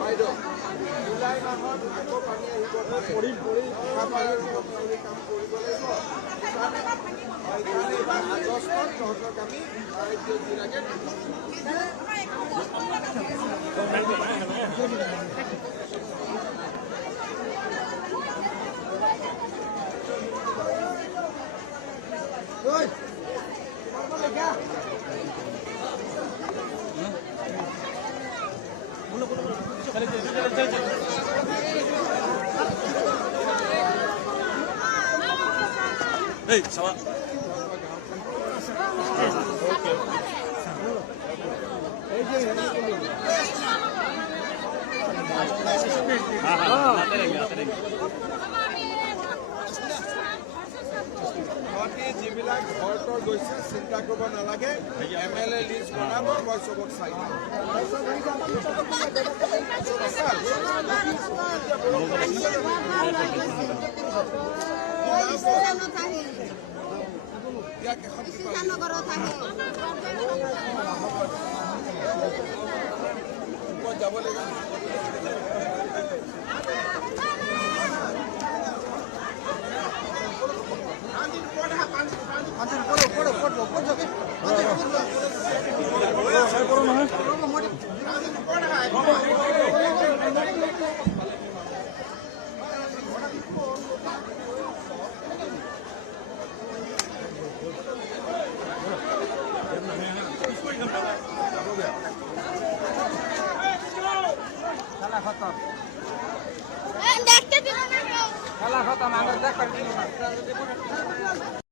বাইদেউ জুলাই মাহত আকৌ পানী আহিব পাৰে কাম কৰিব লাগিব সেইকাৰণে এইবাৰ আগষ্টত তহঁতক আমি সাহায্য দি লাগে Hey, sama. যিবিলাক ঘৰ গৈছে চিন্তা কৰিব নালাগে MLA লিষ্ট বনাব মই চবক চাই যাব লাগিব देखते दिन खेला खत्म आगे देख कर